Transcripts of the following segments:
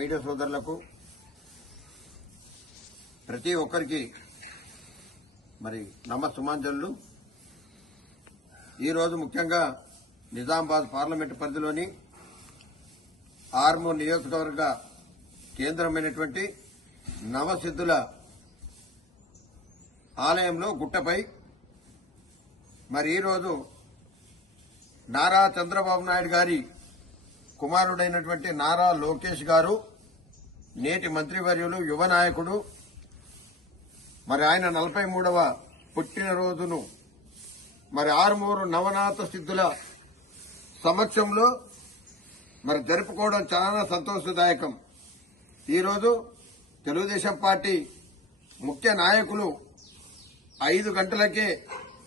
Media సోదరులకు ప్రతి ఒక్కరికి మరి నమస్సుమాంజలు. ఈరోజు ముఖ్యంగా నిజామాబాద్ పార్లమెంటు పరిధిలోని ఆర్మూర్ నియోజకవర్గ కేంద్రమైనటువంటి నవసిద్ధుల ఆలయంలో గుట్టపై మరి ఈరోజు నారా చంద్రబాబు నాయుడు గారి కుమారుడైనటువంటి నారా లోకేష్ గారు, నేటి మంత్రివర్యులు, యువ నాయకుడు, మరి ఆయన 43వ పుట్టినరోజును మరి ఆర్మూరు నవనాథ సిద్ధుల సమక్షంలో మరి జరుపుకోవడం చాలా సంతోషదాయకం. ఈరోజు తెలుగుదేశం పార్టీ ముఖ్య నాయకులు 5 గంటలకే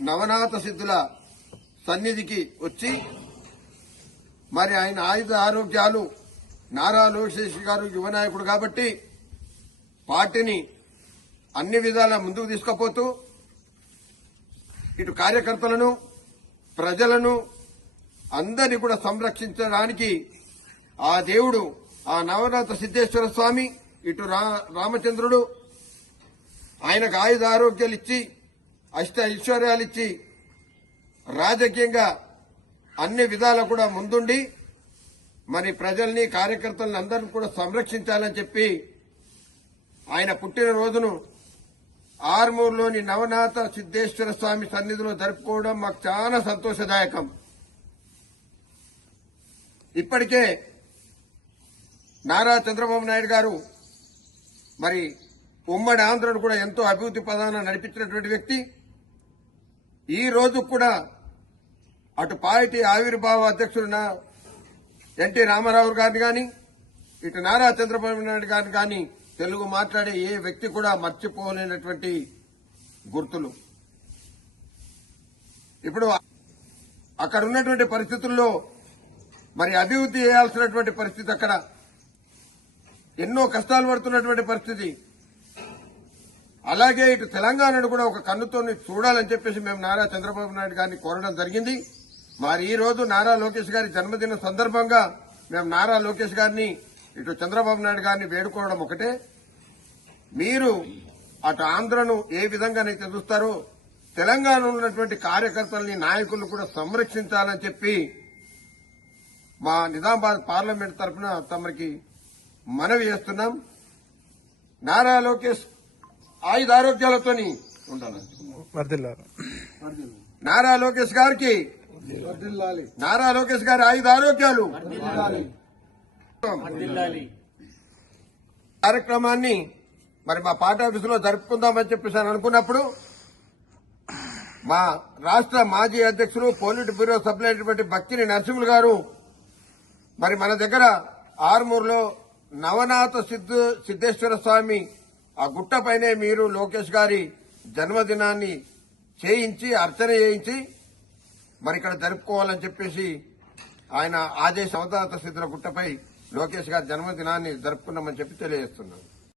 నవనాథ సిద్ధుల సన్నిధికి వచ్చి మరి ఆయన ఆయుధ ఆరోగ్యాలు, నారా లోకేష్ గారు యువ నాయకుడు కాబట్టి పార్టీని అన్ని విధాలా ముందుకు తీసుకుపోతూ ఇటు కార్యకర్తలను, ప్రజలను అందరినీ కూడా సంరక్షించడానికి ఆ దేవుడు, ఆ నవనాథ సిద్ధేశ్వర స్వామి, ఇటు రామచంద్రుడు ఆయనకు ఆయుధ ఆరోగ్యాలు ఇచ్చి, అష్ట ఐశ్వర్యాలిచ్చి, రాజకీయంగా అన్ని విధాలా కూడా ముందుండి మరి ప్రజల్ని, కార్యకర్తలను అందరినీ కూడా సంరక్షించాలని చెప్పి ఆయన పుట్టినరోజును ఆర్మూర్లోని నవనాథ సిద్ధేశ్వర స్వామి సన్నిధిలో జరుపుకోవడం మాకు చాలా సంతోషదాయకం. ఇప్పటికే నారా చంద్రబాబు నాయుడు గారు మరి ఉమ్మడి ఆంధ్రను కూడా ఎంతో అభివృద్ది పదాన నడిపించినటువంటి వ్యక్తి. ఈ రోజు కూడా అటు పార్టీ ఆవిర్భావ అధ్యక్షుడు ఎన్టీ రామారావు గారిని గాని, ఇటు నారా చంద్రబాబు నాయుడు గారిని గాని తెలుగు మాట్లాడే ఏ వ్యక్తి కూడా మర్చిపోలేనటువంటి గుర్తులు. ఇప్పుడు అక్కడ ఉన్నటువంటి పరిస్థితుల్లో మరి అభివృద్ది చేయాల్సినటువంటి పరిస్థితి, అక్కడ ఎన్నో కష్టాలు పడుతున్నటువంటి పరిస్థితి. అలాగే ఇటు తెలంగాణను కూడా ఒక కన్నుతో చూడాలని చెప్పేసి మేము నారా చంద్రబాబు నాయుడు గారిని కోరడం జరిగింది. మరి ఈ రోజు నారా లోకేష్ గారి జన్మదిన సందర్భంగా మేము నారా లోకేష్ గారిని, ఇటు చంద్రబాబు నాయుడు గారిని వేడుకోవడం ఒకటే, మీరు అటు ఆంధ్రను ఏ విధంగానైతే చూస్తారో తెలంగాణలో ఉన్నటువంటి కార్యకర్తల్ని, నాయకులను కూడా సంరక్షించాలని చెప్పి మా నిజామాబాద్ పార్లమెంట్ తరఫున తమరికి మనవి చేస్తున్నాం. నారా లోకేష్ ఆయుధారోగ్యాలతోని ఉండాలి. నారా లోకేష్ గారికి, నారా లోకేష్ గారి ఆయుధారోగ్యాలు. కార్యక్రమాన్ని మరి మా పార్టీ ఆఫీసులో జరుపుకుందామని చెప్పేసి అనుకున్నప్పుడు మా రాష్ట్ర మాజీ అధ్యక్షులు, పోలిట్ బ్యూరో సభ్యులైనటువంటి బక్కిని నరసింహులు గారు మరి మన దగ్గర ఆర్మూర్లో నవనాథ సిద్ధేశ్వర స్వామి ఆ గుట్టపైనే మీరు లోకేష్ గారి జన్మదినాన్ని చేయించి, అర్చన చేయించి మరి ఇక్కడ జరుపుకోవాలని చెప్పేసి ఆయన ఆదేశ నవనాథ సిద్ధుల గుట్టపై లోకేష్ గారి జన్మదినాన్ని జరుపుకున్నామని చెప్పి తెలియజేస్తున్నాను.